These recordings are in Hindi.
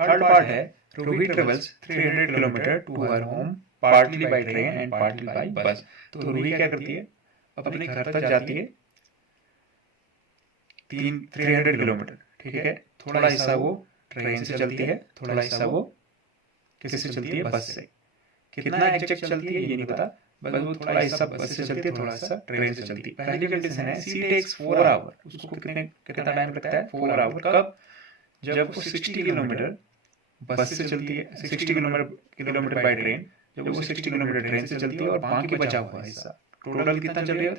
थर्ड पार्ट है Rohi travels 300 kilometre to her home partly by train and partly by bus. तो रोही क्या करती है, अपने घर तक जाती है 300 किलोमीटर, ठीक है। थोड़ा हिस्सा वो ट्रेन से चलती है, थोड़ा हिस्सा वो किससे चलती है, बस से। कितना एग्जैक्ट चलती है ये नहीं पता, बस वो थोड़ा हिस्सा बस से चलती है, थोड़ा हिस्सा ट्रेन से चलती है। पहली कंडीशन है सी टेक्स 4 आवर, उसको कितना टाइम लगता है, 4 आवर। कब, जब वो 60 किलोमीटर बस से चलती है, 60 किलोमीटर बाय ट्रेन, जब वो 60 किलोमीटर ट्रेन से चलती है और बाकी बचा हुआ हिस्सा टोटल कितना चल रही है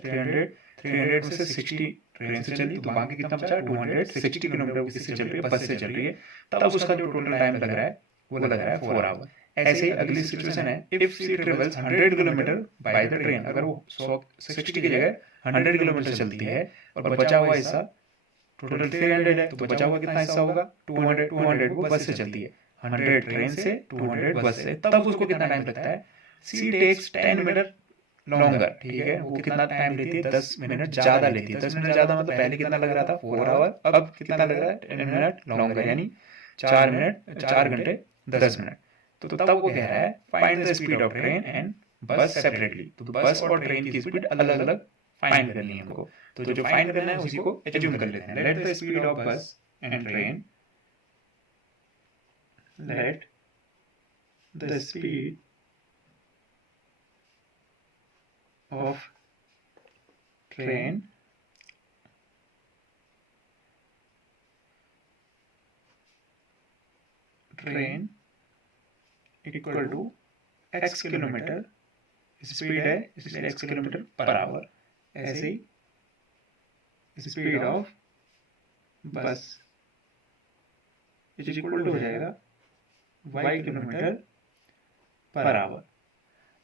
300 में से 60 ट्रेन से चली, तो बाकी कितना बचा 260 किलोमीटर किससे चल रही है, बस से चल रही है। तब उसका जो टोटल टाइम लग रहा है वो लग रहा है 4 आवर। ऐसे ही अगली सिचुएशन है, if she travels 100 kilometre by the train, अगर वो 60 की जगह 100 किलोमीटर चलती है और बचा हुआ हिस्सा टोटल 300 है, तो बचा हुआ कितना हिस्सा होगा 200 वो बस से चलती है, 100 ट्रेन से 200 बस से। तब उसको कितना टाइम लगता है, सी टेक्स 10 मिनट लॉन्गर, ठीक है। वो कितना टाइम लेती है, 10 मिनट ज्यादा लेती है। 10 मिनट ज्यादा मतलब पहले कितना लग रहा था 4 आवर, अब कितना लग रहा है 10 मिनट लॉन्गर, यानी 4 घंटे 10 मिनट। तो तब वो कह रहा है find the speed of train and बस सेपरेटली। तो बस और ट्रेन की स्पीड अलग अलग फाइंड करनी है हमको। तो जो फाइंड करना है उसी को एज्यूम कर लेते हैं। लेट द स्पीड ऑफ बस and train, let the speed of train equal to x kilometre, speed है इसलिए x किलोमीटर पर आवर। ऐसे ही स्पीड ऑफ बस इज इक्वल टू हो जाएगा y किलोमीटर पर आवर।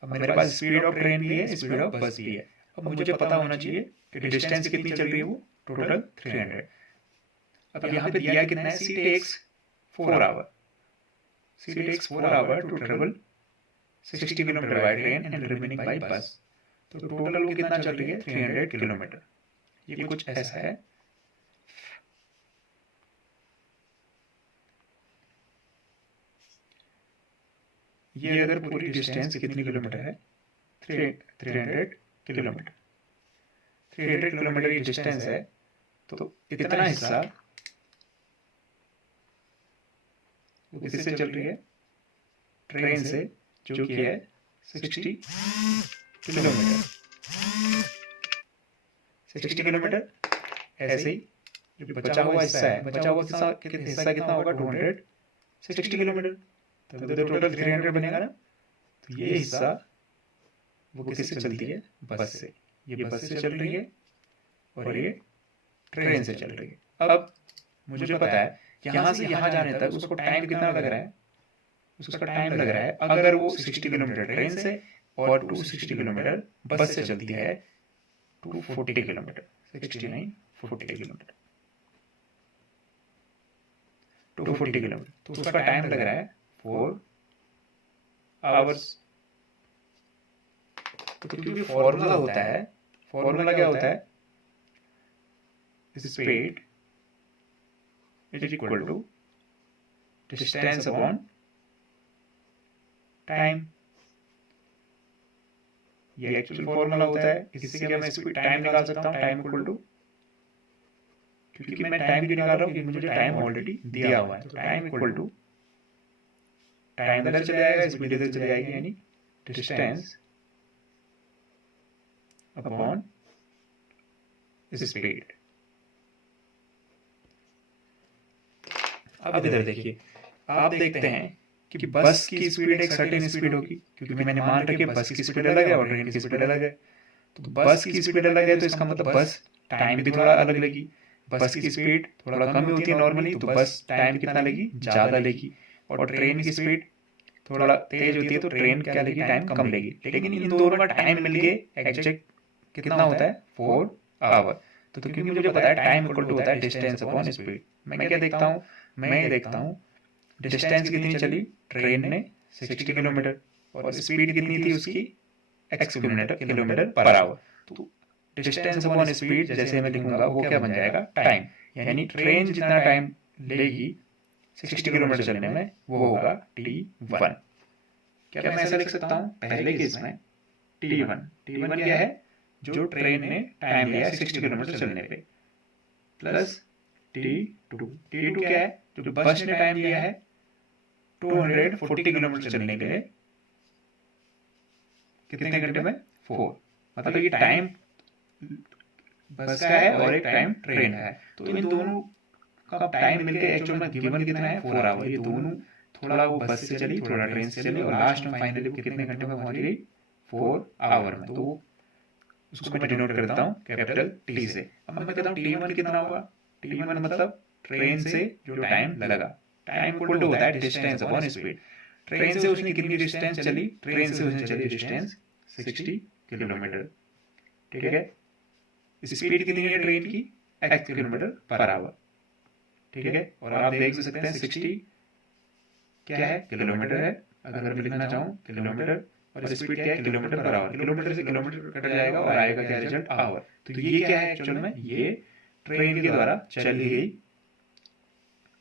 अब मेरे पास स्पीड ऑफ ट्रेन भी है, स्पीड ऑफ बस भी है। अब मुझे पता होना चाहिए कि डिस्टेंस कितनी चल रही है, वो टोटल 300। अब यहाँ पे दिया कितना है, she takes 4 hour, she takes 4 hour to travel 60 kilometre by train and remaining by bus. तो टोटल वो कितना चल रही है 300 किलोमीटर। ये कुछ ऐसा है। ये अगर पूरी डिस्टेंस कितनी किलोमीटर है 300 किलोमीटर, 300 किलोमीटर की डिस्टेंस है, तो इतना हिस्सा वो किससे चल रही है, ट्रेन से, जो कि है 60 किलोमीटर, 60 किलोमीटर। ऐसे ही जो बचा हुआ हिस्सा है, बचा हुआ हिस्सा कितना होगा 260 किलोमीटर, तो टोटल 300 बनेगा ना। तो ये हिस्सा वो किससे चलती है, बस से। ये बस से चल रही है और ये ट्रेन से चल रही है। अब मुझे पता है यहाँ से यहाँ जाने तक उसको टाइम कितना लग रहा है, उसका टाइम लग रहा है, अगर वो 60 किलोमीटर ट्रेन से और 260 किलोमीटर बस से चलती है, 240 किलोमीटर, 60 नहीं 40 किलोमीटर, 240 किलोमीटर। तो उसका टाइम लग रहा है 4 आवर्स। तो क्योंकि फॉर्मूला होता है, फॉर्मूला क्या होता है, speed is equal to distance upon time. ये एक्चुअल फॉर्मूला होता है। इससे क्या मैं स्पीड टाइम निकाल सकता हूँ, टाइम इक्वल टू, क्योंकि मैं टाइम भी निकाल रहा हूँ क्योंकि मुझे टाइम ऑलरेडी दिया हुआ है, तो टाइम इक्वल टू, टाइम इधर चले जाएगा, स्पीड इधर चले जाएगी, यानी डिस्टेंस अपॉन स्पीड। अब इधर देखिए, आप देखते हैं कि बस की स्पीड एक सर्टेन स्पीड होगी, क्योंकि मैंने मान रखी है बस की स्पीड अलग है और ट्रेन की स्पीड अलग है। तो बस की स्पीड अलग है तो इसका मतलब बस टाइम भी थोड़ा अलग लेगी। बस की स्पीड थोड़ा कम होती है नॉर्मली, तो बस टाइम कितना लेगी, ज्यादा लेगी। और ट्रेन की स्पीड थोड़ा तेज होती है तो ट्रेन क्या लेगी, टाइम कम लेगी। लेकिन इन दोनों का टाइम मिलके एग्जैक्ट कितना होता है 4 आवर। तो क्योंकि मुझे पता है टाइम इक्वल टू होता है डिस्टेंस अपॉन स्पीड, मैं क्या देखता हूँ, मैं ये देखता हूँ डिस्टेंस कितनी चली ट्रेन ने 60 किलोमीटर और स्पीड कितनी थी उसकी x किलोमीटर पर आवर। तो डिस्टेंस अपॉन स्पीड जैसे मैं लिखूंगा वो क्या बन जाएगा, टाइम। यानी ट्रेन जितना टाइम लेगी 60 किलोमीटर चलने में, वो होगा T1। क्या मैं ऐसा लिख सकता हूँ पहले केस में T1 क्या है, जो ट्रेन ने टाइम लिया है 60 किलोमीटर चलने पे, प्लस T2 क्या है, जो बस ने टाइम लिया है 240 किलोमीटर चलने के लिए, कितने घंटे में, 4। मतलब ये टाइम बस का है और एक टाइम ट्रेन का है, तो इन दोनों का टाइम मिलकर एक्चुअल में गिवन कितना है, 4 आवर। ये दोनों, थोड़ा वो बस से चली, थोड़ा ट्रेन से चली, और लास्ट में फाइनली वो कितने घंटे में पहुंच गई, 4 आवर में। तो उसको मैं डिनोट करता हूँ कैपिटल T से। अब मैं कहता हूँ T1 कितना होगा, T1 मतलब ट्रेन से जो टाइम लगा, टाइम इक्वल टू होता है डिस्टेंस अपॉन स्पीड। ट्रेन से उसने कितनी डिस्टेंस चली, ट्रेन से उसने चली डिस्टेंस 60 किलोमीटर, ठीक है। स्पीड कितनी है ट्रेन की, x किलोमीटर पर आवर, ठीक है। और आप देख सकते हैं 60 क्या है, किलोमीटर है। अगर मैं लिखना चाहूँ किलोमीटर, और स्पीड क्या है, किलोमीटर पर आवर। किलोमीटर से किलोमीटर कट जाएगा और आएगा क्या रिजल्ट, आवर। तो ये क्या है एक्चुअल में, ये ट्रेन के द्वारा चली गई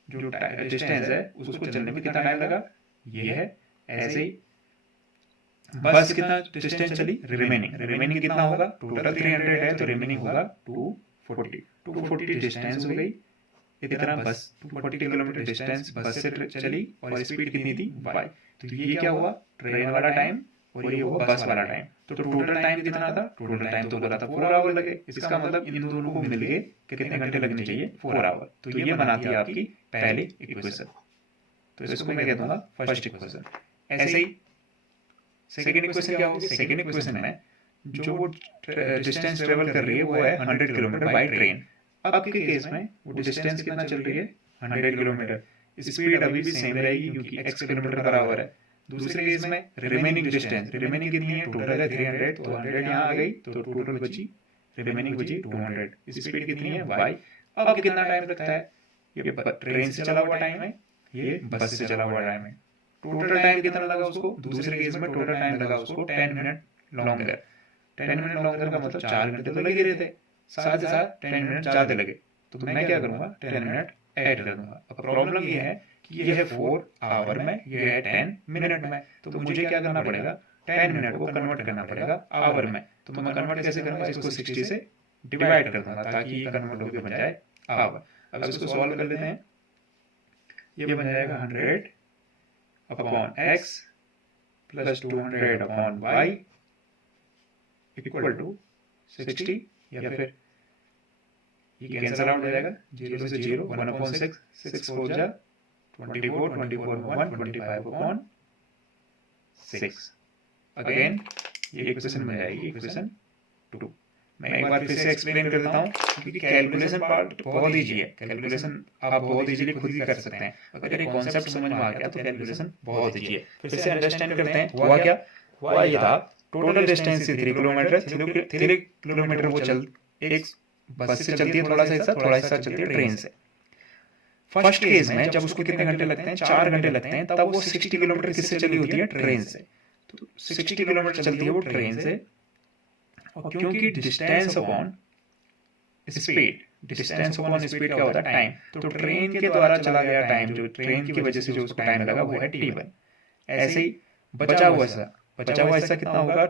जो डिस्टेंस है, उसको चलने में कितना टाइम लगा, ये है। ऐसे ही बस कितना डिस्टेंस चली, रिमेनिंग कितना होगा, टोटल 300 है तो रिमेनिंग होगा 240 डिस्टेंस हो गई। इतना बस 240 किलोमीटर डिस्टेंस बस से चली, और स्पीड कितनी थी, y। तो ये क्या हुआ, ट्रेन वाला टाइम और ये हुआ बस वाला टाइम। तो टोटल टाइम कितना था, टोटल टाइम तो बोला था 4 आवर लगे। इसका मतलब इन दोनों को मिलके कितने घंटे लगने चाहिए, 4 आवर। तो ये बनाती है आपकी पहली इक्वेशन। तो इसको मैं कह दूंगा फर्स्ट इक्वेशन। ऐसे ही सेकेंड इक्वेशन क्या होगी, सेकेंड इक्वेशन में जो डिस्टेंस ट्रेवल कर रही है वो है 100 किलोमीटर बाई ट्रेन। अब के केस में वो डिस्टेंस कितना चल रही है, 100 किलोमीटर। स्पीड अभी भी सेम रहेगी क्योंकि x किलोमीटर पर आवर है। दूसरे केस में रिमेनिंग डिस्टेंस, रिमेनिंग कितनी है, टोटल है 300, तो 100 यहाँ आ गई, तो टोटल बची, रिमेनिंग बची 200। स्पीड कितनी है, y। अब कितना टाइम लगता है, ये ट्रेन से चला हुआ टाइम है, ये बस से चला हुआ टाइम है। टोटल टाइम कितना लगा उसको, दूसरे केस में टोटल टाइम लगा उसको 10 मिनट लॉन्गर। 10 मिनट लॉन्गर का मतलब 4 घंटे तो लगे रहते, साथ ही साथ 10 मिनट ज्यादा लगे। तो मैं क्या करूंगा, 10 मिनट ऐड कर दूंगा। अब प्रॉब्लम ये है कि ये है 4 आवर में, ये है 10 मिनट में। तो मुझे क्या करना पड़ेगा, 10 मिनट को कन्वर्ट करना पड़ेगा आवर में। तो मैं कन्वर्ट कैसे करूंगा, इसको 60 से डिवाइड कर दूंगा ताकि ये कन्वर्ट होकर बन जाए आवर। अब इसको सॉल्व कर लेते हैं, ये बन जाएगा 100 upon x plus 200 upon y equal to 60, या फिर ये कैंसल आउट हो जाएगा, 0 से 0, 1 अपॉन 6, 6 4 जा 24, 24 1, 25 अपॉन 6। अगेन ये इक्वेशन में जाएगी, इक्वेशन 2। मैं एक बार फिर से एक्सप्लेन कर देता हूँ क्योंकि कैलकुलेशन पार्ट बहुत इजी है। कैलकुलेशन आप बहुत इजीली खुद ही कर सकते हैं। अगर ये कॉन्सेप्ट समझ में आ गया तो कैलकुलेशन बहुत इजी है। फिर से अंडरस्टैंड करते हैं, हुआ क्या, हुआ ये था, टोटल डिस्टेंस 3 किलोमीटर, 3 किलोमीटर वो चल, एक बस से चलती है थोड़ा सा हिस्सा, थोड़ा हिस्सा चलती है ट्रेन से। फर्स्ट केस में जब उसको कितने घंटे लगते हैं, 4 घंटे लगते हैं, तब वो 60 किलोमीटर किससे चली होती है, ट्रेन से। तो 60 किलोमीटर चलती है वो ट्रेन से, और क्योंकि distance upon speed, distance upon speed क्या होता है, टाइम। तो ट्रेन के द्वारा चला गया टाइम, जो ट्रेन की वजह से जो उसको टाइम लगा वो है T1। ऐसे ही बचा हुआ हिस्सा कितना होगा,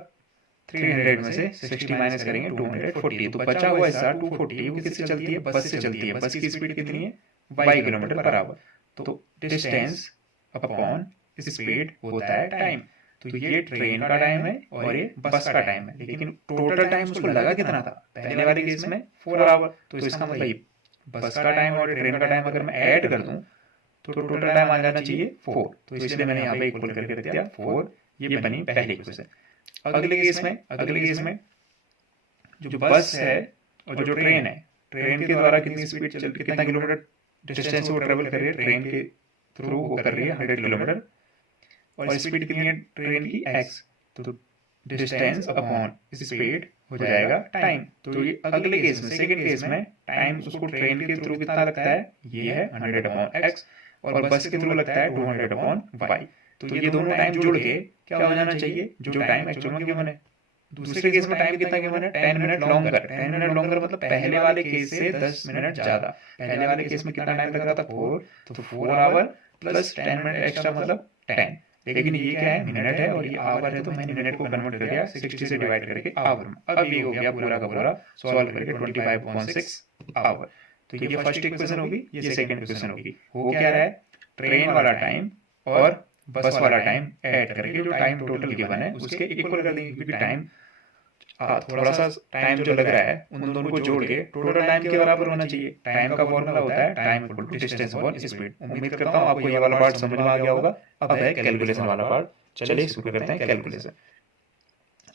300 में से 60 माइनस करेंगे 240, तो बचा हुआ हिस्सा 240 वो किससे चलती है, बस से चलती है। बस की स्पीड कितनी है, 22 किलोमीटर पर आवर। तो डिस्टेंस अपॉन स्पीड होता है टाइम। तो ये ट्रेन का टाइम है और ये बस का टाइम है, लेकिन टोटल टाइम उसको लगा कितना था, पहले वाले केस में 4 आवर। तो इसका मतलब बस का टाइम और ट्रेन का टाइम अगर मैं ऐड कर दूं तो टोटल टाइम आ जाना चाहिए 4। तो इसलिए मैंने यहाँ पे इक्वल करके रख दिया 4। ये बनी पहली इक्वेशन। अगले केस में जो बस है और जो ट्रेन है, ट्रेन के द्वारा कितनी स्पीड चल, कितना किलोमीटर डिस्टेंस वो ट्रेवल कर रही है, ट्रेन के थ्रू वो कर रही है 100 किलोमीटर, और स्पीड कितनी है ट्रेन की, x। तो डिस्टेंस अपॉन स्पीड हो जाएगा टाइम। तो ये अगले केस में, सेकंड केस में टाइम उसको ट्रेन के थ्रू कितना लगता है, ये है 100 अपॉन x, और बस के थ्रू लगता है 200 अपॉन y। तो ये दोनों टाइम जुड़ के क्या हो जाना चाहिए, जो टाइम एक्चुअल में गिवन है। दूसरे केस में टाइम कितना गिवन है 10 मिनट लॉन्गर। 10 मिनट लॉन्गर मतलब पहले वाले केस से 10 मिनट ज्यादा। पहले वाले केस में कितना टाइम लग रहा था 4, तो 4 आवर प्लस 10 मिनट एक्स्ट्रा मतलब 10। लेकिन ये क्या है मिनट है और ये आवर है, तो मैंने मिनट को कन्वर्ट कर दिया 60 से डिवाइड करके आवर में। अब ये हो गया पूरा का पूरा सॉल्व करके 25/6 आवर। तो ये फर्स्ट इक्वेशन होगी, ये सेकंड इक्वेशन होगी। हो क्या रहा है, ट्रेन वाला टाइम और बस वाला टाइम ऐड करके जो टाइम टोटल गिवन है उसके इक्वल कर देंगे, क्योंकि टाइम थोड़ा सा टाइम जो लग रहा है उन दोनों को जोड़ के टोटल टाइम के बराबर होना चाहिए। टाइम का फॉर्मूला होता है time equal to distance upon speed. उम्मीद करता हूँ आपको ये वाला पार्ट समझ में आ गया होगा। अब है कैलकुलेशन वाला पार्ट, चलिए शुरू करते हैं कैलकुलेशन।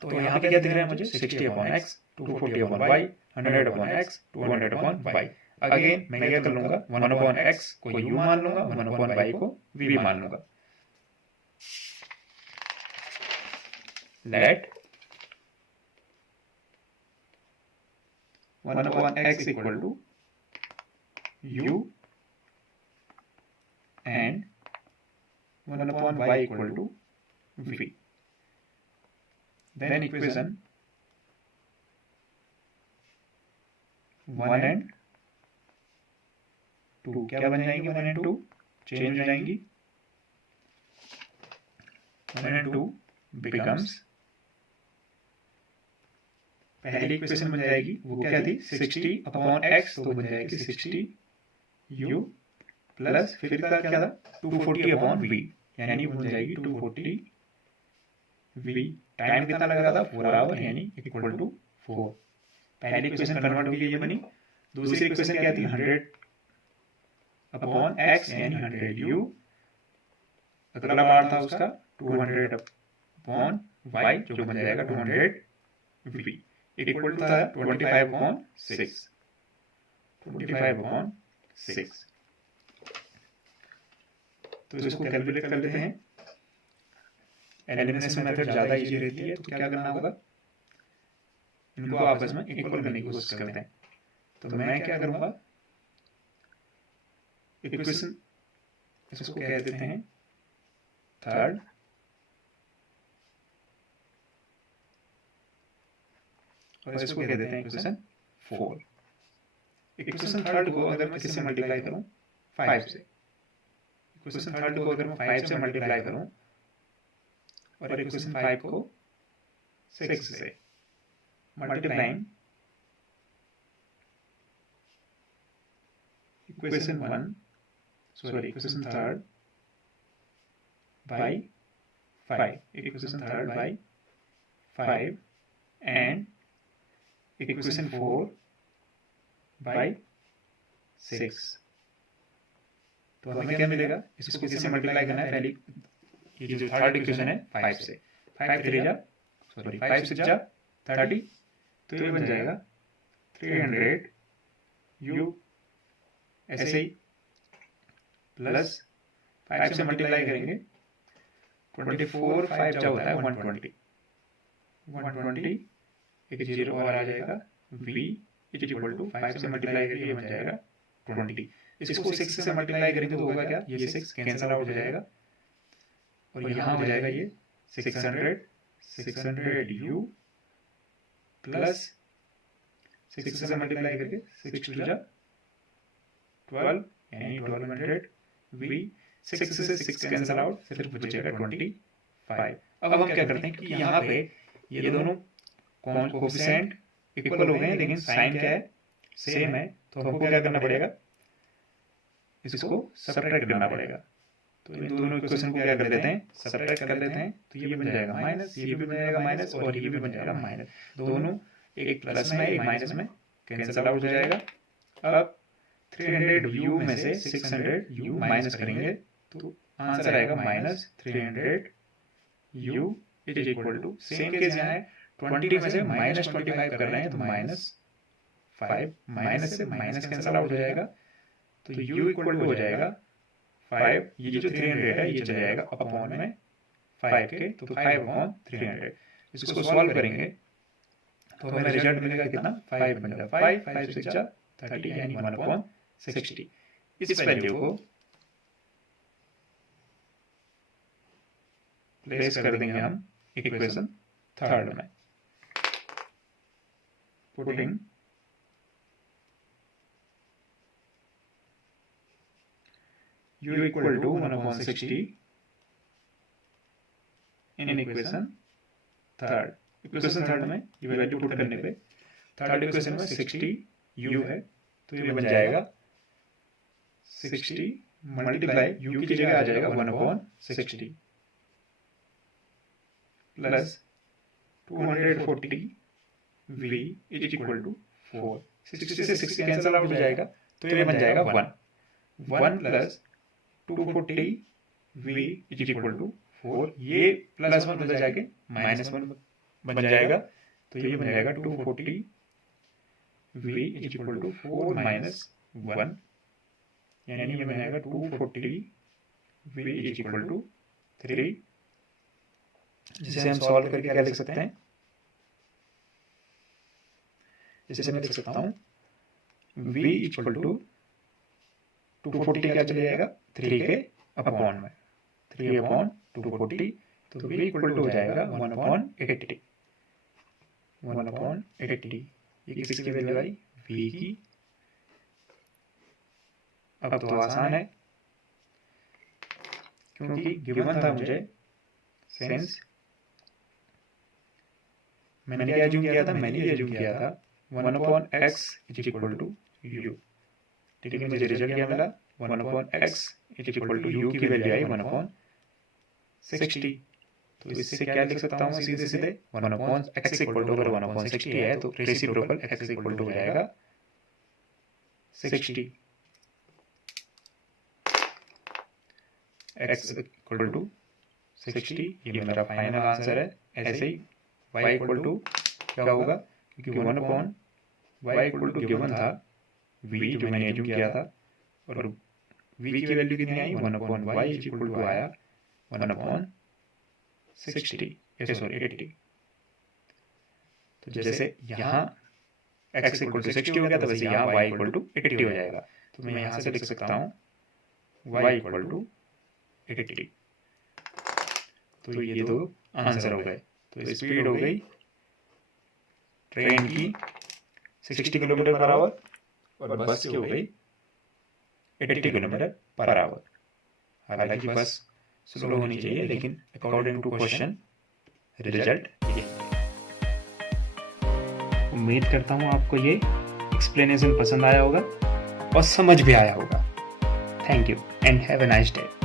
तो यहाँ पे क्या दिख रहा है मुझे 60/x, 240/y, 100/x, 200/y। Again मैं क्या कर लूंगा 1/x को u मान लूंगा, 1/y को v मान लूंगा। Let 1/x equal to u and 1/y equal to v. Then equation 1 and 2 क्या बन जाएंगी, 1 and 2 चेंज हो जाएंगी। 1 and 2 becomes, पहली इक्वेशन बन जाएगी वो क्या थी 60/x, तो बन जाएगी 60 u प्लस फिर क्या था 240/v, यानी बन जाएगी 240 v। टाइम कितना लग रहा था 4 आवर, यानी इक्वल टू 4। पहली इक्वेशन कन्वर्ट हो गई ये बनी। दूसरी इक्वेशन क्या थी 100/x यानी 100 u, अगला पार्ट था उसका 200/y जो बन जाएगा 200 v इक्वल टू था 25/6। 25/6 तो इसको कैलकुलेट कर लेते हैं। एलिमिनेशन मेथड ज्यादा इजी रहती है, तो क्या करना होगा, इनको आपस में इक्वल करने की कोशिश करते हैं। तो मैं क्या करूंगा, इक्वेशन इसको कह देते हैं थर्ड, और इसको कह देते हैं इक्वेशन 4। इक्वेशन थर्ड को अगर मैं किससे मल्टीप्लाई करूं 5 से, इक्वेशन थर्ड को अगर मैं 5 से मल्टीप्लाई करूं और इक्वेशन 5 को 6 से, multiplying equation equation third by 5, equation third by 5 and equation 4 by 6। तो हमें क्या मिलेगा, इसको किससे मल्टीप्लाई करना है, पहली ये जो थर्ड इक्वेशन है 5 से, 5 6 जा 30, तो ये बन जाएगा 300 u ऐसे ही प्लस 5 से मल्टीप्लाई करेंगे 24 5 जा होता है 120 एक जीरो और आ जाएगा v इक्वल टू 5 से मल्टीप्लाई करके ये बन जाएगा 20। इसको 6 से मल्टीप्लाई करेंगे तो होगा क्या, ये 6 कैंसिल आउट हो जाएगा और यहाँ हो जाएगा ये 600 u प्लस 6 से मल्टीप्लाई करके 6 टू जा 12 यानी 1200 v। 6 से 6 कैंसिल आउट, सिर्फ बचेगा 25। अब हम क्या करते हैं कि यहाँ पे ये दोनों कोफिशिएंट इक्वल हो गए हैं, लेकिन साइन क्या है सेम है, तो हमको क्या करना पड़ेगा, इसको सब्ट्रैक्ट करना पड़ेगा। तो इन दोनों इक्वेशन को क्या कर देते हैं, सब्ट्रैक्ट कर लेते हैं, तो ये बन जाएगा माइनस, ये भी बन जाएगा माइनस और ये भी बन जाएगा माइनस। दोनों एक प्लस में एक माइनस में कैंसिल आउट हो जाएगा। अब 300 u में से 600 u माइनस करेंगे तो आंसर आएगा minus 300 u is equal to, same case यहाँ है 20 में से माइनस 25 कर रहे हैं तो माइनस 5, माइनस से माइनस कैंसिल आउट हो जाएगा, तो u इक्वल टू हो जाएगा 5, ये जो 300 है ये चला जाएगा अपॉन में 5 के, तो 5/300। इसको सॉल्व करेंगे तो हमें रिजल्ट मिलेगा कितना, 5 बन जाएगा 5 5 6 जा 30 यानी 1/60। इस वैल्यू को प्लेस कर देंगे हम इक्वेशन थर्ड में। Putting u equal to 1/60 in equation third में ये वैल्यू पुट करने पे थर्ड इक्वेशन में 60 u है, तो ये बन जाएगा 60 मल्टीप्लाई u की जगह आ जाएगा 1/60 plus 240 v is equal to 4। 60 से 6 कैंसिल आउट हो जाएगा, तो ये बन जाएगा 1 plus 240 v is equal to 4। ये प्लस 1 हो जाके -1 बन जाएगा, तो ये बन जाएगा 240 v is equal to 4 minus 1, यानी ये बन जाएगा 240 v इज इक्वल टू 3, जिसे हम सॉल्व करके क्या लिख सकते हैं, जिसे मैं लिख सकता हूँ v इक्वल टू 240 क्या चले जाएगा 3 के अपॉन में 3/240, तो v इक्वल टू हो जाएगा 1/80। 1/80 ये किसकी वैल्यू आई, v की। अब तो आसान है, क्योंकि गिवन था मुझे सेंस, मैंने क्या एज्यूम किया था, मैंने ये एज्यूम किया था 1/x is equal to u। ठीक है, मुझे रिजल्ट क्या मिला, 1/x is equal to u की वैल्यू आई 1/60। तो इससे क्या लिख सकता हूँ सीधे सीधे 1/x इक्वल टू, अगर 1/60 है तो रेसिप्रोकल x इक्वल टू हो जाएगा 60। x इक्वल टू 60 ये मेरा फाइनल आंसर है। ऐसे ही y इक्वल टू क्या होगा, क्योंकि 1/y इक्वल टू गिवन था v जो मैंने एज्यूम किया था, और v की वैल्यू कितनी आई 1/y इक्वल टू आया 1/80। तो जैसे यहाँ x इक्वल टू 60 हो गया था, वैसे यहाँ y इक्वल टू 80 हो जाएगा। तो मैं यहाँ से लिख सकता हूँ y इक्वल टू 80। तो ये दो आंसर हो गए। तो स्पीड हो गई ट्रेन की 60 किलोमीटर पर आवर और बस की हो गई 80 किलोमीटर पर आवर। हालांकि बस स्लो होनी चाहिए, लेकिन अकॉर्डिंग टू क्वेश्चन रिजल्ट ये। उम्मीद करता हूँ आपको ये एक्सप्लेनेशन पसंद आया होगा और समझ भी आया होगा। Thank you and have a nice day.